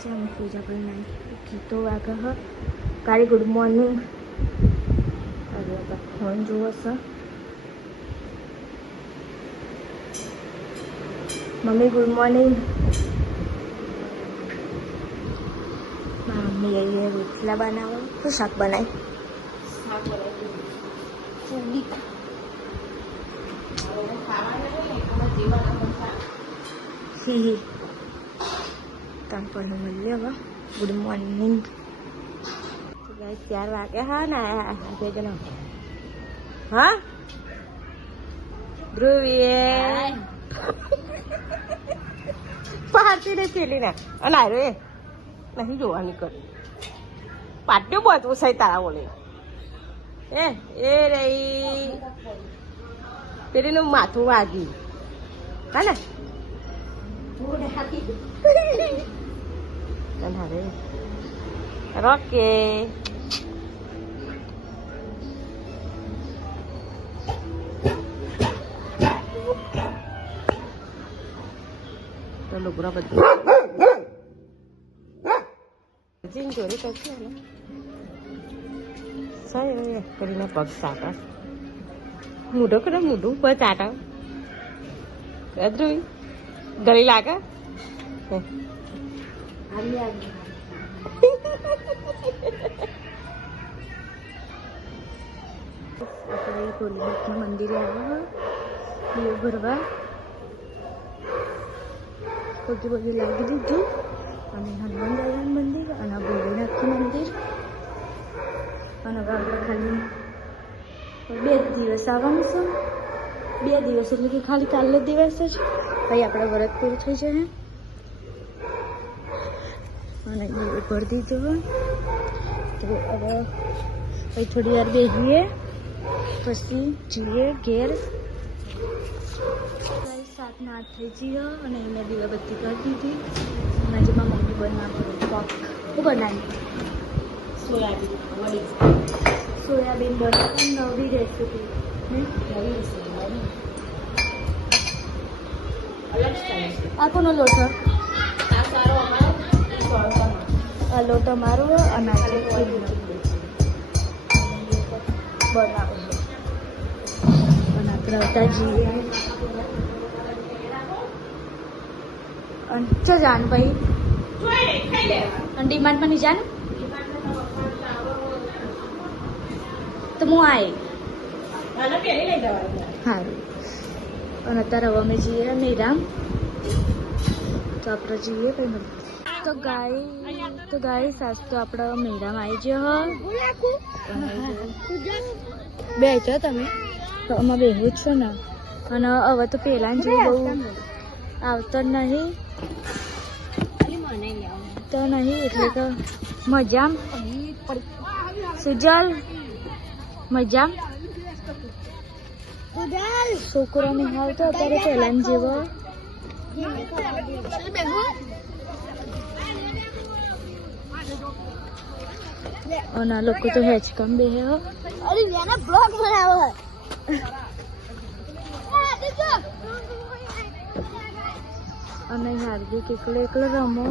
છે અને પૂજા પણ નહીં ગીતો વાગે હ કારી ગુડ મોર્નિંગ અરે ફોન જોવો છે મમ્મી ગુડ મોર્નિંગ મમ્મી અહીંયા રોટલા બનાવો શું શાક બનાવી પૂરી હી તમ પણ મળ્યો હવે ગુડ મોર્નિંગ 4 વાગ્યા હા ના બે જણા હા ધ્રુવીએ પારતી ને પેલી ના અને આરો એ નહીં જોવાની કર પાટ્યો બહુ સહી તારા બોલે એ રહી પેલીનું માથું વાગ્યું હા ને રોકે લુગડા બધું ચોરી કરશે ને સારી કરીને પગ સાટા મૂઢો કરે મૂઢું પર ચાટા ધ્રુવી ગળી લાગે આપણે ભોલેનાથના મંદિરે આવ્યા દીવ ભરવા પગે પગે લાગી દીધું અને હનુમાન દાદાનું મંદિર અને ભોલેનાથનું મંદિર અને હવે આપણે ખાલી 2 દિવસ આવવાનું છે 2 દિવસ એટલે કે ખાલી કાલે દિવસ જ પછી આપણે વ્રત પૂરું થઈ જાય અને ભરી દીધું તો હવે પછી થોડી વાર બેસીએ પછી જઈએ ઘેર 7-8 થઈ જઈએ અને એને દીવાબત્તી કરી દીધી અને જેમાં મમ્મી બનાવી પક શું બનાવી સોયાબીન બનાવી નવી રેસીપી આ કોનો લોટ આ લોટ અમારો અનાજ બનાવો અને આપણે આવતા જઈએ ચો જાન ભાઈ ડિમાન્ડમાં નહીં જાન તો હું આવી સારું અને અત્યારે હવે અમે જઈએ મેરામ તો આપણે જઈએ ભાઈ તો ગાય સાસ તો આપણે મેરામ આવી ગયો બે છો તમે તો અમે બેહું જ છો ને અને હવે તો પહેલાં જેવું બહુ આવતો નહીં તો નહીં એટલે તો મજામ સુજલ મજામ છોકરો નહીં આવતો અત્યારે પહેલાં જેવો અને લોકો તો હેચકમ બે બ્લોગ બનાવો અને હાર્દિક એકલો રમો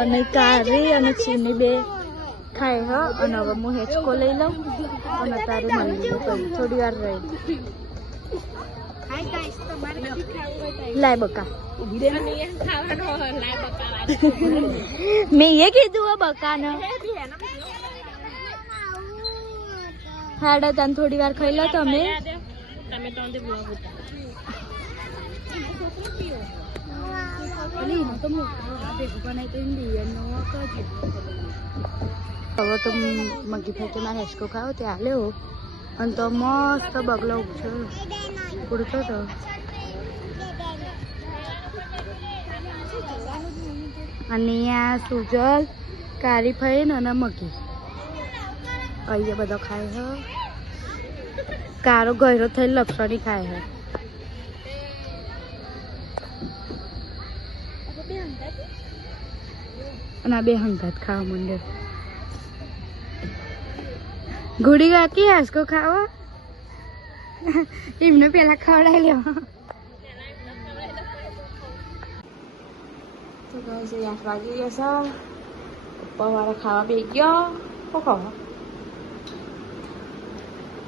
અને કારી અને ચીની બે ખાય હ અને હવે હું હેચકો લઈ લઉં અને તારે મળી થોડી વાર રહી લાય બકા મેં એ કીધું બકાને હાડા તને થોડી વાર ખાઈ લો તમે હવે તો મગી ભાઈ કે મારે હેચકો ખાવો ત્યાં લેવો અને તો મસ્ત બગલો ઉઠો ઉડતો તો અને આ સુજલ કારી ફઈ અને મગી અહીંયા બધો ખાય હ કારો ગયરો થઈ લપસણી ખાય હે અને આ બે હંગાત ખાવા માંડે ઘોડી કાકી હાસકો ખાવા એમને પેલા ખવડાવી લેવા તો ગાઈસ 8 વાગી ગયા છે પપ્પા વાળા ખાવા બે ગયો શું ખાવા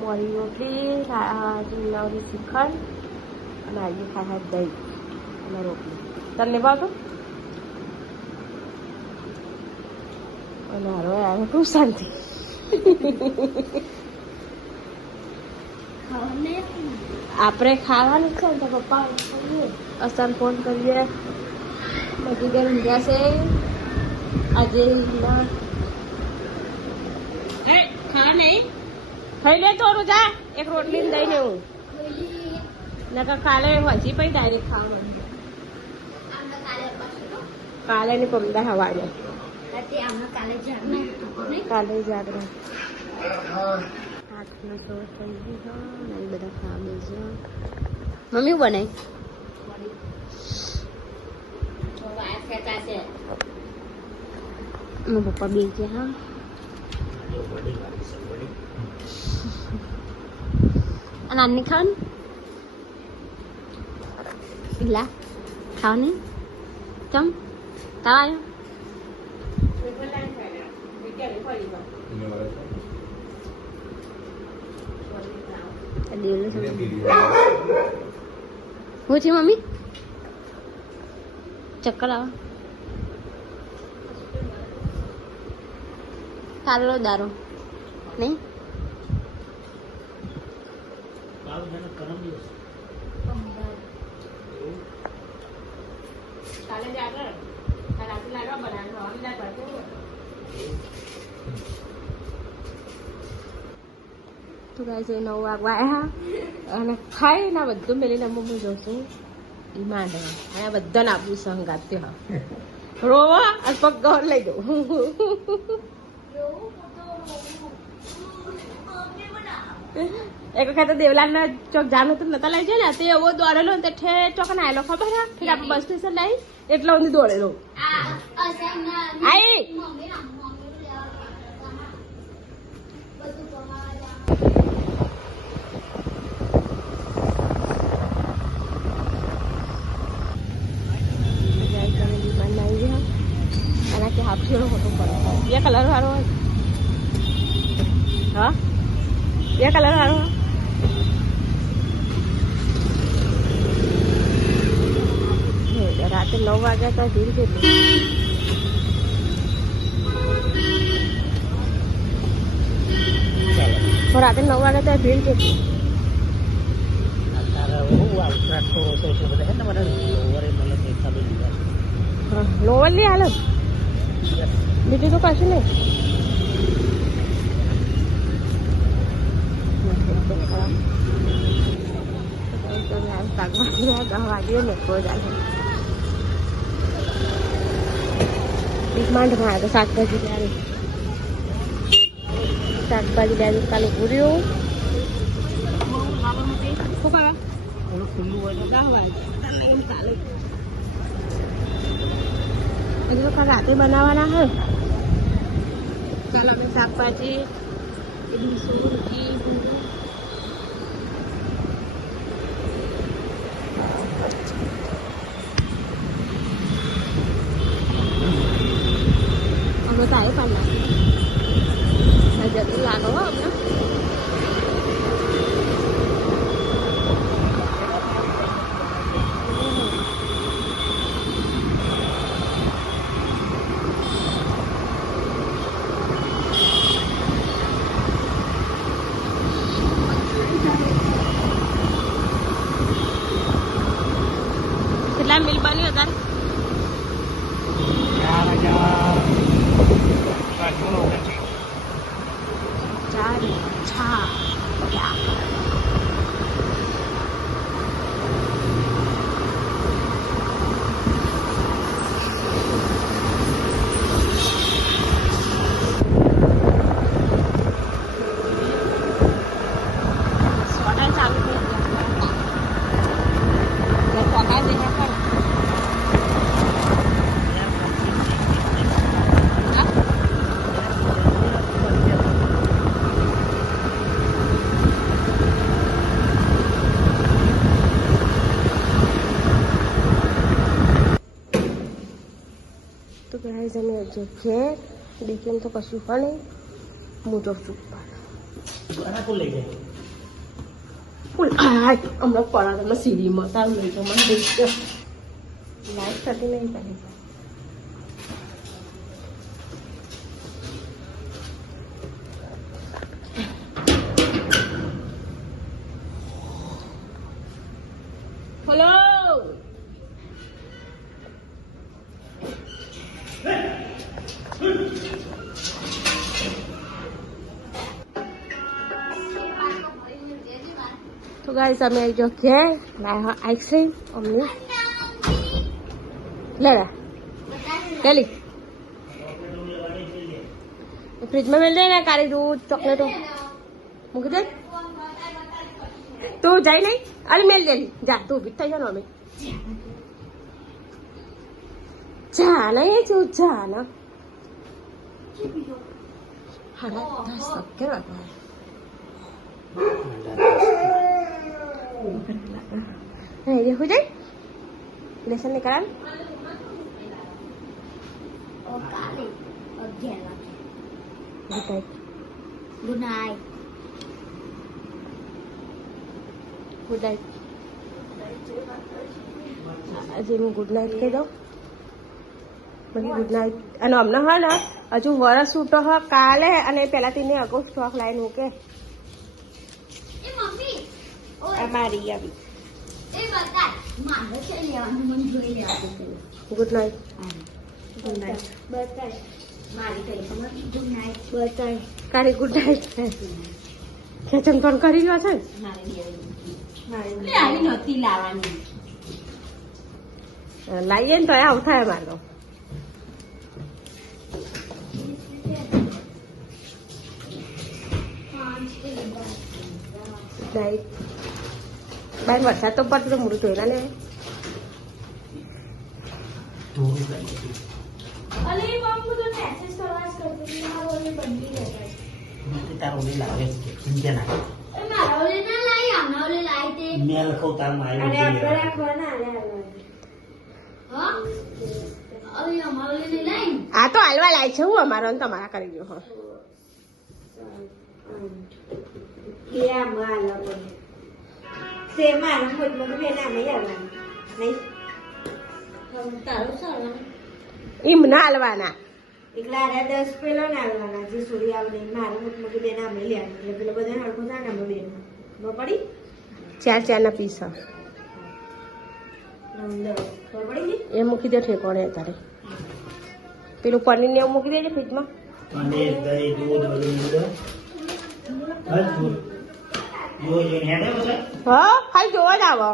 મોરી રોટલી જીવડાવની શ્રીખંડ અને આજે ખાય દહીં અને રોટલી તને ભાવતો અને હારો આવે ખૂબ શાંતિ આપણે ખાવાનું છે ને તો પપ્પા અસાન ફોન કરીએ બધી ઘર ઊંઘ્યા છે આજે ખાવા નહીં ખાઈ લે થોડું જા એક રોટલી દઈને હું નકર કાલે હજી પછી ડાયરેક્ટ ખાવાનું કાલે ને પમદા હવાને કાલે જાગરણ હાથનો શો થઈ ગયો અને બધા ખાવા બેસજો મમ્મી બનાવી મારા પપ્પા બે ગયા હા અને આની ખાવાનું ઇલા ખાવાની ચમ તાવ હું છે મમ્મી ચક્કર આવે સારો દારો નહીં તો ગાઈસ 9 વાગવા આવ્યા અને ખાઈ ના બધું મેલીને મમ્મી જોશું એ માંડે અને બધાને આપવું સંગાત હા રોવા અને પગ ગોર લઈ દઉં એક વખત દેવલાલના ચોક જાનું તો નતા લઈ જાય ને તે એવો દોડેલો ને તે ઠેર ચોક ને આવેલો ખબર હા ફિર આપણે બસ સ્ટેશન લઈ એટલો ઊંધી દોડેલો આઈ હાફીનો ફોટો પડે બે કલર વાળો હા બે કલર વાળો રાતે 9 વાગ્યા તો ભીડ કેટલી રાતે 9 વાગ્યા તો ભીડ કેટલી લોવર ની હાલત બીજું તો કશું નહીં વાગ્યો ને માંડ માં તો શાકભાજી ડાળી કાલે પૂર્યું હજુ તો રાતે બનાવવાના હે ચાલો અમે શાકભાજી અમે તો આવી પાડલા જલ્દી લાગો અમને કેટલા મિલ બન્યું હતા 4,000 ઘેર દીકરીને તો કશું પણ નહીં હું તો ચૂપ હમણાં પડા તમે સીડીમાં તાર લઈ જાઓ મને લાઈટ થતી નહીં પહેલી Hello. तो गाइस અમે આવી જો કે લાય આઈસ્ક્રીમ અમને લે લે ફ્રીજમાં મેલ દે ને કાળી દૂધ ચોકલેટો મૂકી દે તું જાય નહીં અરે મેલ દે જા તું બી થઈ જાવ અમે જા નહીં તું જા ના હાડા 10 કે વાગવા Này đi Huy đi. Để xem này cái đó. Ô cá đi. Ô ghẻ lắm. Good night. Good night. Good night. આજે હું ગુડ નાઇટ કહી દઉં મને ગુડ નાઇટ અને હમણાં હા ને હજુ વરસ છૂટો હ કાલે અને પહેલા તેને અગાઉ સ્ટોક લાઈન મૂકે એ મમ્મી ઓય અમારી આવી એ બતા મારે છે લેવાનું મને જોઈ લેવાનું ગુડ નાઇટ ગુડ નાઇટ બતા મારી કઈ ખબર ગુડ નાઇટ બતા કારી ગુડ નાઇટ ખેચન ફોન કરી ગયો છે મારી આવી નહોતી લાવવાની લાવીએ ને તો આવું થાય મારો નાઇટ બાર વરસાદ તો પડતો તો મોડું ધોઈ ના લે અલે મમ્મી તો મેસેજ કરવા જ કરતી મારો ઓલે બંધી ગયા તારો ઓલે લાવે છે ચિંતા ના એ મારો ઓલે ના લાઈ આમના ઓલે લાઈ તે મેલ ખો તાર માં અને આવ્યો આપણે રાખવાના હા અલે અમારો ઓલે નહીં લાઈ આ તો હાલવા લાય છે હું અમારો ને તમારા કરી ગયો હો Iya malah pun. Sema nak buat macam mana ni ya kan? Ni. હમ તારું સારું એમ ના હાલવાના Iklan ada 10 kilo nak lah. Jadi suri awal ni malah buat macam mana ni ya. Lepas lepas dah harus nak ambil dia. Bapadi? ચાર ચારના piece Nanda. Bapadi ni? એ મૂકી દે ઠેકોણે તારે પેલું પનીર ને એવું મૂકી દેજે ફ્રીજમાં પનીર દહીં દૂધ બધું મૂકો બસ દૂધ જો જે હેડે છે હા ખાલી જોવા જ આવો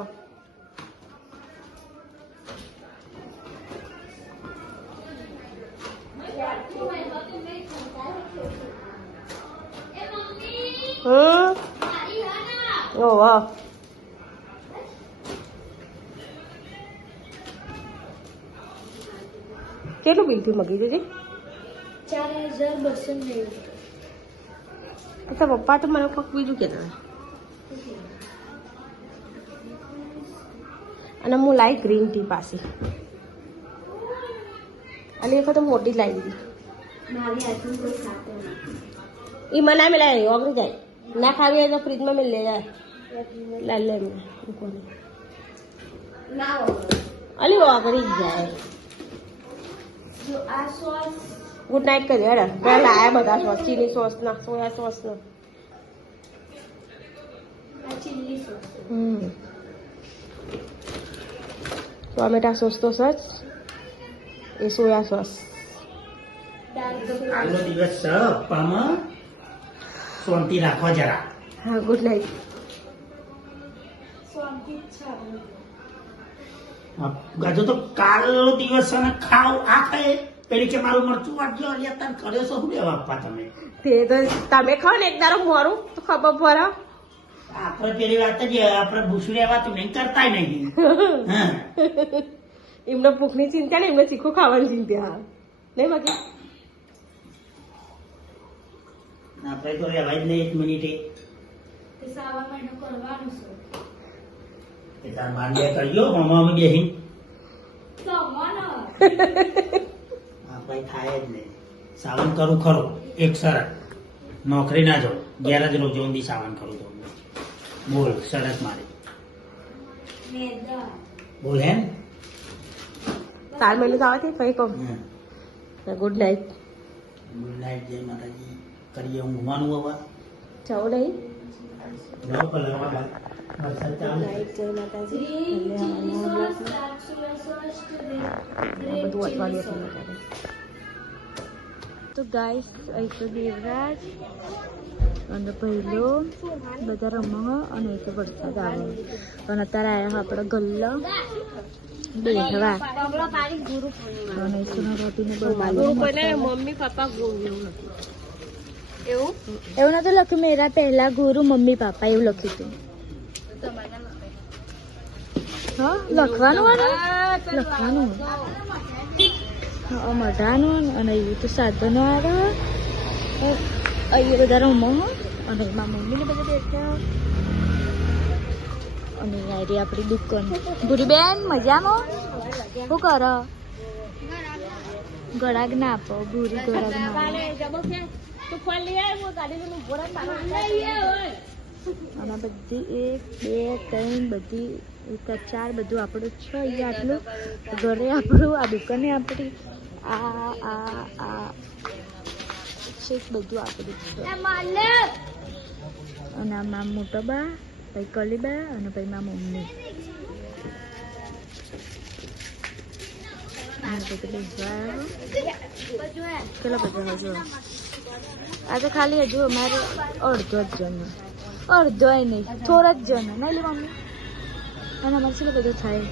ઓહો કેટલું બિલ થયું મગી દેજે 4290 તો પપ્પા તો મને કોક બીજું કહેતા અને હું લાવી ગ્રીન ટી પાછી અને એક વખત મોટી લાવી દીધી Mari aku buat satu. એ મને મેલાય ઓગળી જાય ના ખાવી હોય તો ફ્રીજમાં મેળ લે જાય લાલ લે મૂકવાની Now. અલી ઓગળી જ જાય So asal ગુડ નાઇટ કરી હેડે ત્યાં લાયા બધા સોસ ચીલી સોસ ના સોયા સોસ ના chili sauce. ટોમેટા સોસ તો સચ એ સોયા સોસ આજનો દિવસ છે અપ્પામાં શાંતિ રાખો જરા હા ગુડ નાઇટ ગાજો તો કાલનો દિવસ છે ને ખાવ આ ખાય પેલી કે મારું મરચું વાટજો અરે તાર કર્યો છો શું લેવા આપવા તમે તે તો તમે ખાઓ ને એક દારો મોરું તો ખબર પડે આપણે પેલી વાત જ આપણે ભૂસડી વાતું નહીં કરતા નહીં હા એમને ભૂખની ચિંતા ને એમને ચીખું ખાવાની ચિંતા હા નહીં બાકી આપણે તો રહેવાય જ નહીં 1 મિનિટે તે સાવા મહિનો કરવાનું છે એ તાર માન બે કરજો મામા અમે બેહીન જમવાનો આપણે ભાઈ થાય જ નહીં. સાવન કરું ખરો એક શરત, નોકરી ના જાઉં, ઘેર જ રોજ ઊંધી સાવન કરું તો. બોલ શરત મારી, બોલ હે ને? તાર મેલું તો આવતી ફરી કહું ગુડ નાઇટ. ગુડ નાઇટ, જય માતાજી. કરીએ ઊંઘવાનું હવે. જાઓ નહીં. જાઓ પેલા હવે. વરસાદ ચાલુ. જય માતાજી. બધું અઠવાડિયું હતું. તો ગાઈસ અહીં તો દેવરાજ અને પહેલો બધા રમવા અને અહીં તો વરસાદ આવે અને અત્યારે આવ્યા આપણે ગલ્લા બેઠવા અને સુના રોટીને મમ્મી પપ્પા એવું એવું નતું લખ્યું મેરા પહેલા ગુરુ મમ્મી પાપા એવું લખ્યું હતું. હા લખવાનું લખવાનું મઢાનું અને એવું તો સાધનો આવે અહીંયા બધા રમો અને એમાં મમ્મીને બધા બેઠા અને આવી આપણી દુકાન. ભૂરીબેન મજામાં શું કરો? ગળાગ ના આપો ભૂરી ગળાગ ના અને બધી 1 2 3 બધી 4 બધું આપણું છે અહીંયા. આટલું ઘરે આપણું, આ દુકાને આપણી, આ છેક બધું આપણું છે. અને આ મારા મોટા બા, પછી કલીબા અને પછી મારા મમ્મી. કેટલા બધા હજુ આ તો ખાલી હજુ અમારે અડધો જ જણ, અડધો નહીં થોડા જ જણ નહીં લે મમ્મી. અને અમારે શું બધું થાય